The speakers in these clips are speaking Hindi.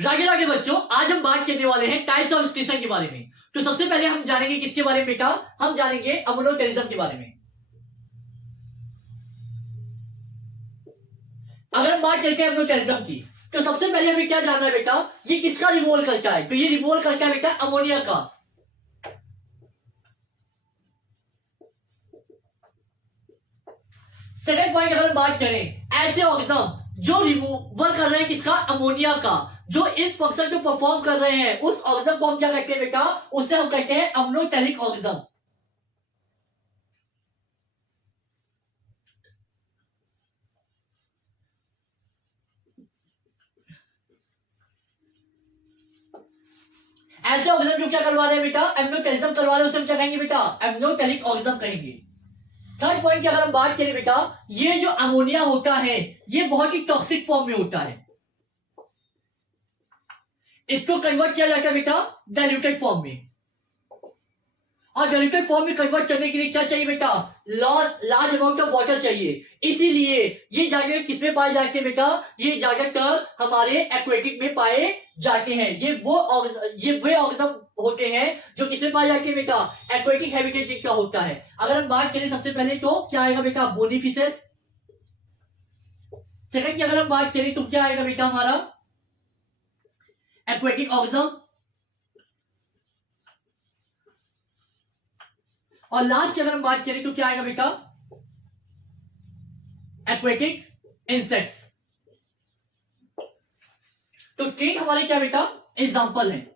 रागे रागे बच्चों, आज हम बात करने वाले हैं टाइप्स ऑफ एक्सक्रीशन के बारे में। तो सबसे पहले हम जानेंगे किसके बारे में बेटा? हम जानेंगे अमोनोटेरिज्म के बारे में। अगर हम बात करते हैं अमोनोटेरिज्म की, तो सबसे पहले हमें क्या जानना है बेटा? ये किसका रिमूवल करता है? तो ये रिमूवल करता है बेटा अमोनिया का। सेकेंड पॉइंट अगर हम बात करें, ऐसे ऑर्गेनिज्म जो रिमूवल कर रहे हैं किसका? अमोनिया का, जो इस फंक्शन को परफॉर्म कर रहे हैं उस ऑर्गेनिज्म को हम क्या कहते हैं बेटा? उसे हम कहते हैं अमोनोटेरिक ऑर्गेनिज्म। ऐसे ऑर्गेनिज्म जो क्या करवा रहे हैं बेटा? अमोनोटेरिज्म करवा रहे हैं, उसे हम क्या कहेंगे बेटा? अमोनोटेरिक ऑर्गेनिज्म कहेंगे। थर्ड पॉइंट की अगर हम बात करें बेटा, ये जो अमोनिया होता है ये बहुत ही टॉक्सिक फॉर्म में होता है। इसको कन्वर्ट किया जाता है बेटा डाइल्यूटेड फॉर्म में, और डाइल्यूटेड फॉर्म में कन्वर्ट करने के लिए क्या चाहिए बेटा? लार्ज अमाउंट ऑफ वाटर चाहिए। इसीलिए ये जाकर किसमें पाए जाते हैं बेटा? ये ज्यादातर हमारे एक्वेटिक में पाए जाते हैं। ये वे ऑर्गेनिज्म होते हैं जो किसमें पाए जाते हैं बेटा? एक्वेटिक हैबिटेट का होता है। अगर हम बात करें सबसे पहले तो क्या आएगा बेटा? Bony fishes. सेकंड की अगर हम बात करें तो क्या आएगा बेटा? हमारा एक्वेटिक ऑर्गेनिज्म। और लास्ट की अगर हम बात करें तो क्या आएगा बेटा? Aquatic insects. तो तीन हमारे क्या बेटा एग्जांपल हैं।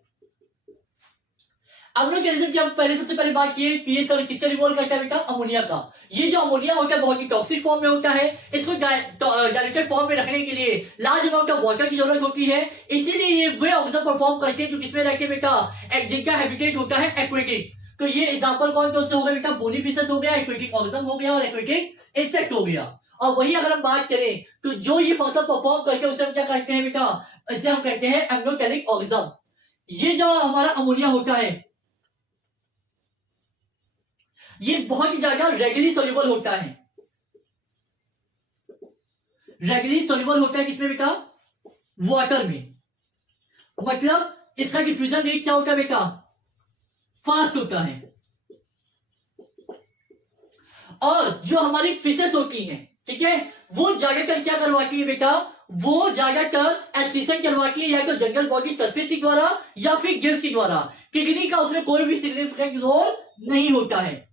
अमोनोटेरिज्म की हम पहले सबसे पहले बात किए कि ये सर किसका रिवॉल्व करता है बेटा? अमोनिया का। ये जो अमोनिया होता है बहुत ही टॉक्सिक फॉर्म में होता है। इसको डाइल्यूटेड फॉर्म में रखने के लिए लार्ज अमाउंट ऑफ वाटर की जरूरत होती है। इसीलिए ये वे ऑर्गेनिज्म परफॉर्म करते हैं जो किसमें रहते हैं बेटा? जिनका हैबिटेट होता है एक्वेटिक। तो ये एग्जांपल कौन कौन से हो गए बेटा? बोनी फिशेस हो गया, एक्वेटिक ऑर्गेनिज्म हो गया और एक्वेटिक इंसेक्ट हो गया। और वही अगर हम बात करें तो जो ये फंक्शन परफॉर्म करके उसे हम क्या कहते हैं बेटा? इसे हम कहते हैं अमोनोटेरिक ऑर्गेनिज्म। ये जो हमारा अमोनिया होता है ये बहुत ही ज्यादा रेडिली सोल्यूबल होता है। रेडिली सोल्यूबल होता है किसमें बेटा? वाटर में। मतलब इसका डिफ्यूजन रेट क्या होता है बेटा? फास्ट होता है। और जो हमारी फिशेस होती हैं, ठीक है, वो ज्यादातर क्या करवाती है बेटा? वो ज्यादातर एक्सक्रीशन करवाती है या तो जंगल बॉडी सरफेस के द्वारा या फिर गिल्स के द्वारा। किडनी का उसमें कोई भी सिग्निफिकेंट रोल नहीं होता है।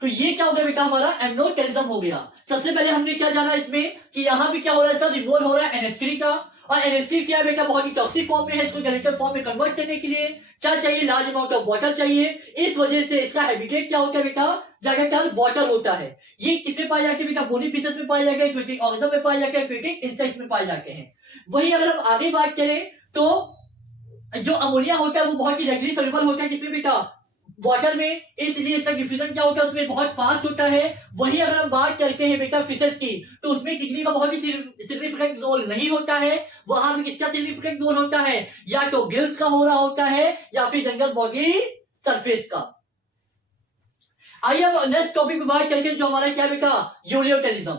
तो ये क्या हो गया बेटा? हमारा अमोनोटेरिज्म हो गया। सबसे पहले हमने क्या जाना इसमें कि यहां भी क्या हो रहा है सर? रिमूवल हो रहा है NH3 का। और NH3 क्या है बेटा? बहुत ही टॉक्सिक फॉर्म में है। इसको डाइल्यूटेड फॉर्म में कन्वर्ट करने के लिए क्या चाहिए? लार्ज अमाउंट ऑफ वाटर चाहिए। इस वजह से इसका हैबिटेट क्या होता है बेटा? ज्यादातर वाटर होता है। ये किसमें पाए जाते हैं बेटा? बोनी फिशेस में पाए जाते हैं, एक्वेटिक ऑर्गेनिज्म में पाए जाते हैं, एक्वेटिक इंसेक्ट्स में पाए जाते हैं। वही अगर हम आगे बात करें तो जो अमोनिया होता है वो बहुत ही रेडिली सोल्यूबल होता है किसमें बेटा? वाटर में। इसलिए इसका डिफ्यूजन क्या होता है? उसमें बहुत फास्ट होता है। वही अगर हम बात करते हैं बेटा फिशेस की, तो उसमें किडनी का बहुत ही सिग्निफिकेंट रोल नहीं होता है। वहां भी किसका सिग्निफिकेंट रोल होता है? या तो गिल्स का हो रहा होता है या फिर जंगल बॉडी सरफेस का। आइए हम नेक्स्ट टॉपिक पे बात करते हैं जो हमारा क्या बेटा? यूरियोटेरिज्म।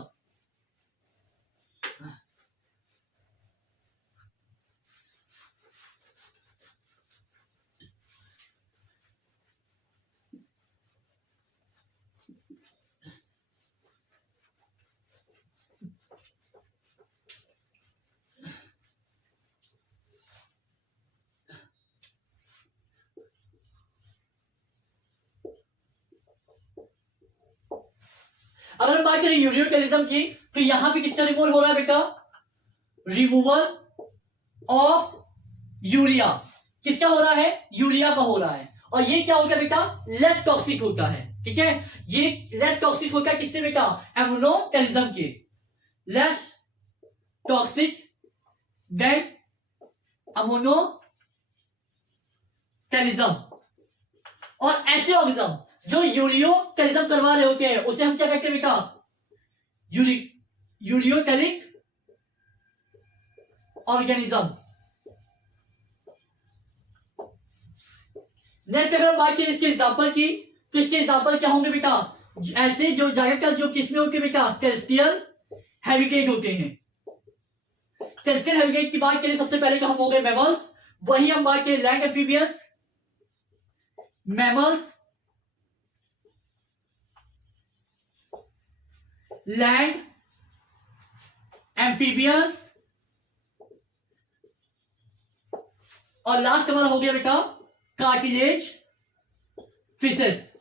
अगर हम बात करें यूरियोटेरिज्म की, तो यहां पे किसका रिमूवल हो रहा है बेटा? Removal of urea. किसका हो रहा है? यूरिया का हो रहा है। और ये क्या होता है बेटा? लेस टॉक्सिक होता है। ठीक है, ये लेस टॉक्सिक होता है किससे बेटा? अमोनोटेरिज्म के। Less toxic than ammonotelism. और ऐसे ऑर्गेनिज्म जो यूरियोटेरिज्म करवा रहे होते हैं उसे हम क्या कहते हैं बेटा? यूरियोटेरिक ऑर्गेनिज्म। नेक्स्ट अगर हम बात करें इसके एग्जांपल की, तो इसके एग्जांपल क्या होंगे बेटा, ऐसे जो ज्यादातर जो किस्में होती है बेटा टेरेस्ट्रियल हैबिटेट होते हैं। टेरेस्ट्रियल हैबिटेट की बात करें सबसे पहले तो हम हो गए मैमल्स, वही हम बात करें land amphibians, mammals, land amphibians, और लास्ट हमारा हो गया बेटा कार्टिलेज फिशेस।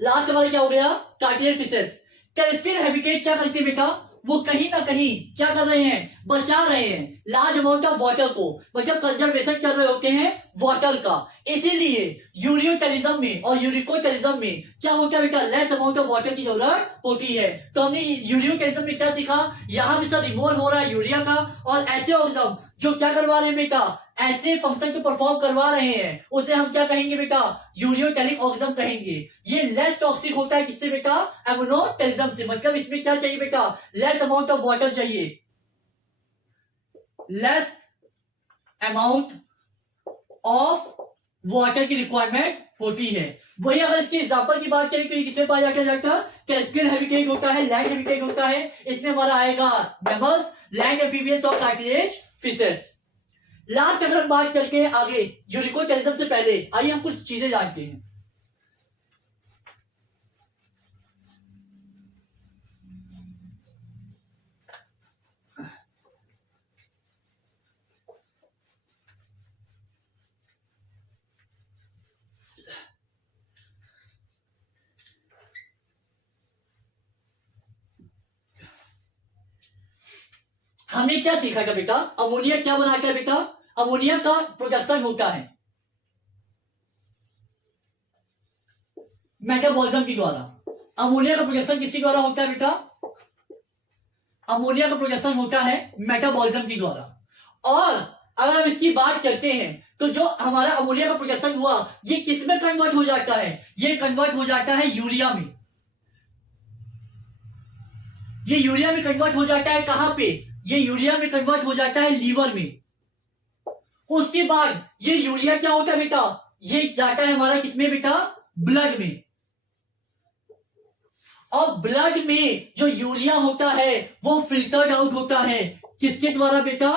लास्ट हमारा क्या हो गया, कार्टिलेज फिशेस। टेरेस्ट्रियल हैबिटेट क्या करते हैं बेटा, वो कहीं ना कहीं क्या कर रहे हैं, बचा रहे हैं लार्ज अमाउंट ऑफ वाटर को, मतलब कंजर्वेशन कर रहे होते हैं वाटर का। इसीलिए यूरियोटेलिज्म में और यूरिकोटेलिज्म में क्या होता है बेटा, लेस अमाउंट ऑफ वाटर की जरूरत होती है। तो हमने यूरियोटेलिज्म में क्या सीखा, यहां भी सब रिमूवल हो रहा है यूरिया का, और ऐसे ऑर्गेनिज्म जो क्या करवा रहे हैं बेटा, ऐसे फंक्शन को परफॉर्म करवा रहे हैं, उसे हम क्या कहेंगे बेटा, यूरियोटेलिक ऑर्गेनिज्म कहेंगे। ये लेस टॉक्सिक होता है किससे बेटा, एमोनोटेलिज्म से। मतलब इसमें क्या चाहिए बेटा, लेस अमाउंट ऑफ वाटर चाहिए, लेस अमाउंट ऑफ वाटर की रिक्वायरमेंट होती है। वही अगर इसके एग्जांपल की बात करें तो ये किसमें पाया जाता है, टेरेस्ट्रियल हैबिटेट होता है, लैंड हैबिटेट होता है। इसमें हमारा आएगा मैमल्स, लैंड एम्फीबियंस और कार्टिलेज फिशेस। लास्ट अगर हम बात करके आगे यूरिकोटेलिज्म से पहले आइए हम कुछ चीजें जानते हैं। हमने क्या सीखा था बेटा, अमोनिया क्या बनाता है बेटा, अमोनिया का प्रोडक्शन होता है मेटाबॉलिज्म के द्वारा। अमोनिया का प्रोडक्शन किसके द्वारा होता है बेटा, अमोनिया का प्रोडक्शन होता है मेटाबॉलिज्म के द्वारा। और अगर हम इसकी बात करते हैं तो जो हमारा अमोनिया का प्रोडक्शन हुआ ये किस में कन्वर्ट हो जाता है, ये कन्वर्ट हो जाता है यूरिया में। ये यूरिया में कन्वर्ट हो जाता है कहां पे, ये यूरिया में कन्वर्ट हो जाता है लीवर में। उसके बाद ये यूरिया क्या होता है बेटा, ये जाता है हमारा किसमें बेटा, ब्लड में। और ब्लड में जो यूरिया होता है वो फिल्टर्ड आउट होता है किसके द्वारा बेटा,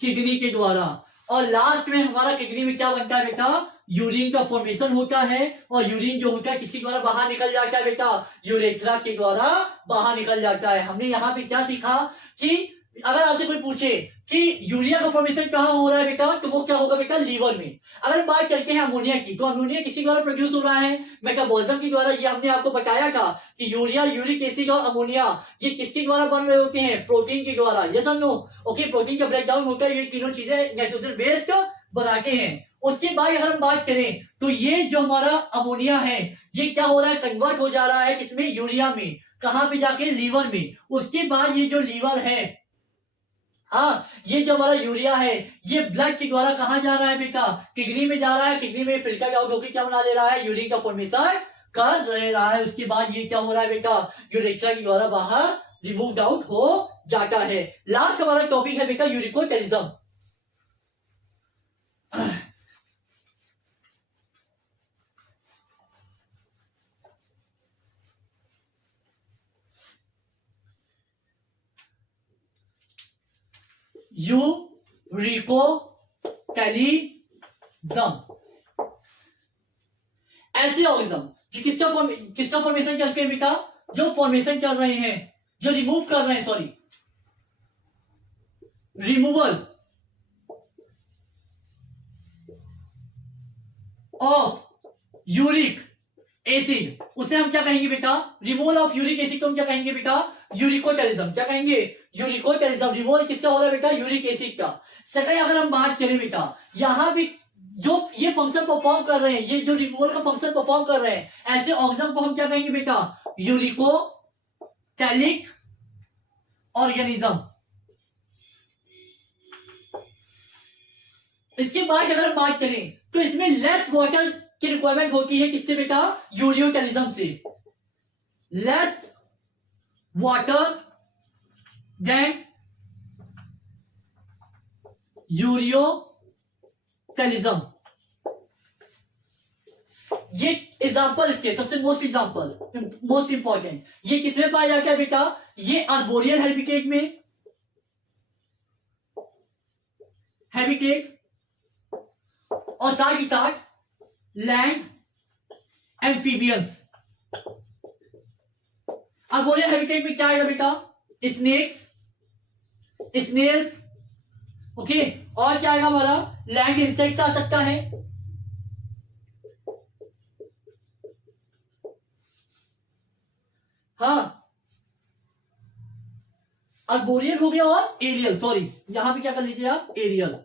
किडनी के द्वारा। और लास्ट में हमारा किडनी में क्या बनता है बेटा, यूरिन का फॉर्मेशन होता है। और यूरिन जो होता है किसके द्वारा बाहर निकल जाता है बेटा, यूरेथ्रा के द्वारा बाहर निकल जाता है। हमने यहां पे क्या सीखा कि अगर आपसे कोई पूछे कि यूरिया का फॉर्मेशन कहां हो रहा है बेटा, तो वो क्या होगा बेटा, लीवर में। अगर बात करते हैं अमोनिया की, तो अमोनिया किसके द्वारा प्रोड्यूस हो रहा है, मेटाबॉलिज्म के द्वारा। ये हमने आपको बताया था कि यूरिया, यूरिक एसिड और अमोनिया ये किसके द्वारा बन रहे होते हैं, प्रोटीन के द्वारा। ये समझो, ओके, प्रोटीन का ब्रेकडाउन होता है, ये तीनों चीजें नाइट्रोजन वेस्ट बनाते हैं। उसके बाद अगर हम बात करें तो ये जो हमारा अमोनिया है ये क्या हो रहा है, कन्वर्ट हो जा रहा है किसमें, यूरिया में। कहां पे जाके, लीवर में। उसके बाद ये जो लीवर है, हाँ, ये जो हमारा यूरिया है ये ब्लड के द्वारा कहां जा रहा है बेटा, किडनी में जा रहा है। किडनी में फिल्टर आउट होकर क्या बना ले रहा है, यूरिन का फॉर्मेशन कर रहा है। उसके बाद ये क्या हो रहा है बेटा, यूरेथ्रा के द्वारा बाहर रिमूव्ड आउट हो जाता है। लास्ट हमारा टॉपिक है बेटा यूरिकोटेलिज्म। यूरिकोटेलिज्म ऐसे ऑर्गेनिज्म जो किसका फॉर्मेशन करते हैं बेटा, जो फॉर्मेशन कर रहे हैं, जो रिमूव कर रहे हैं, sorry, removal of uric acid, उसे हम क्या कहेंगे बेटा, रिमूवल ऑफ यूरिक एसिड को हम क्या कहेंगे बेटा, यूरिकोटेलिज्म। क्या कहेंगे, यूरिकोटेलिज्म। रिमूवल किसका हो रहा है बेटा, यूरिक एसिड का। सेकंड अगर हम बात करें बेटा, यहां भी जो ये फंक्शन परफॉर्म कर रहे हैं, ये जो रिमूवल का फंक्शन परफॉर्म कर रहे हैं, ऐसे ऑर्गेनिज्म को हम क्या कहेंगे बेटा, यूरिकोटेलिक ऑर्गेनिज्म। इसके बाद अगर हम बात करें तो इसमें लेस वाटर की रिक्वायरमेंट होती है किससे बेटा, यूरियोटेलिज्म से। Less water than ureotelism. ये एग्जाम्पल इसके सबसे मोस्ट इंपॉर्टेंट, ये किसमें पाया जाता है बेटा? ये आर्बोरियल हैबिटेट और साथ ही साथ लैंड एम्फीबियंस। आर्बोरियल हैबिटेट में क्या आएगा बेटा? स्नेल्स, ओके, और क्या आएगा हमारा? लैंड इंसेक्ट्स आ सकता है, हाँ। आर्बोरियल हो गया और एरियल, सॉरी यहां पे क्या कर लीजिए आप? एरियल।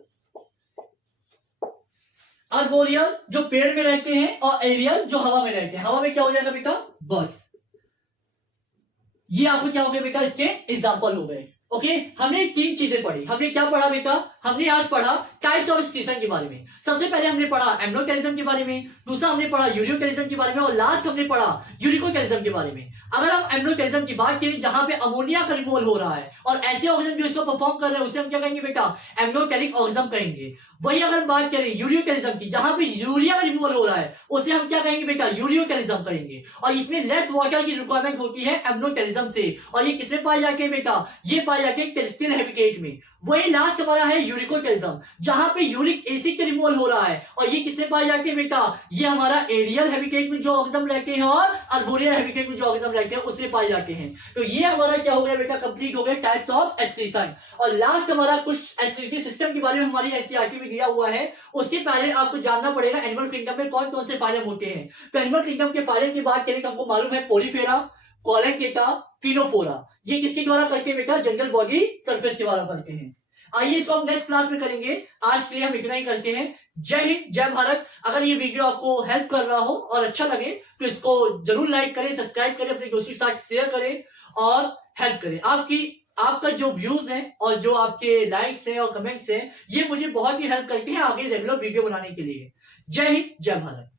आर्बोरियल जो पेड़ में रहते हैं और एरियल जो हवा में रहते हैं। हवा में क्या हो जाएगा बेटा? बर्ड्स। ये आपको क्या हो गया बेटा? इसके एग्जाम्पल हो गए। ओके, हमने 3 चीजें पढ़ी। हमने क्या पढ़ा बेटा? हमने आज पढ़ा टाइप्स ऑफ एक्सक्रीशन के बारे में। सबसे पहले हमने पढ़ा एम्ब्रोकैलिज्म के बारे में, दूसरा हमने पढ़ा यूरियोकैलिज्म के बारे में, और लास्ट हमने पढ़ा यूरिकोकैलिज्म के बारे में। अगर हम एम्ब्रोकैलिज्म की बात करें जहां पे अमोनिया का रिमूवल हो रहा है और ऐसे ऑर्गेनिज्म जो इसको परफॉर्म कर रहे हैं उसे हम क्या कहेंगे बेटा? एम्ब्रोकैलिक ऑर्गेनिज्म कहेंगे। वही अगर बात करें यूरियोकैलिज्म की जहां पे यूरिया का रिमूवल हो रहा है उसे हम क्या कहेंगे बेटा? यूरियोकैलिज्म कहेंगे। और इसमें लेस वाटर की रिक्वायरमेंट होती है एम्ब्रोकैलिज्म से, और ये किसमें पाए जाते हैं बेटा? ये पाए जाते हैं टेरेस्ट्रियल हैबिटेट में। वही लास्ट हमारा है यूरिकोकैलिज्म जहां पे यूरिक एसिड का रिमूवल हो रहा है, और ये किसमें पाए जाते हैं बेटा? ये हमारा एरियल हैबिटेट में जो ऑर्गेनिज्म रहते हैं और आर्बोरियल हैबिटेट में जो ऑर्गेनिज्म रहते हैं उसमें पाए जाते हैं। तो ये हमारा क्या हो गया बेटा? कंप्लीट हो गया टाइप्स ऑफ एक्सक्रीशन। और लास्ट हमारा कुछ एक्सक्रीटरी सिस्टम के बारे में हमारी एनसीईआरटी में दिया हुआ है। उसके पहले आपको जानना पड़ेगा एनिमल किंगडम में कौन कौन से फाइलम होते हैं। तो एनिमल किंगडम के फाइलम की बात करें तो हमको मालूम है पोरीफेरा, कोलैंकेटा, क्लिनोफोरा। ये किसके द्वारा करते हैं बेटा? जंगल बॉडी सरफेस के द्वारा करते हैं। आइए इसको हम नेक्स्ट क्लास में करेंगे। आज के लिए हम इतना ही करते हैं। जय हिंद, जय भारत। अगर ये वीडियो आपको हेल्प कर रहा हो और अच्छा लगे तो इसको जरूर लाइक करें, सब्सक्राइब करें, अपने दोस्तों के साथ शेयर करें और हेल्प करें। आपका जो व्यूज हैं और जो आपके लाइक्स हैं और कमेंट्स हैं ये मुझे बहुत ही हेल्प करते हैं आगे रेगुलर वीडियो बनाने के लिए। जय हिंद, जय भारत।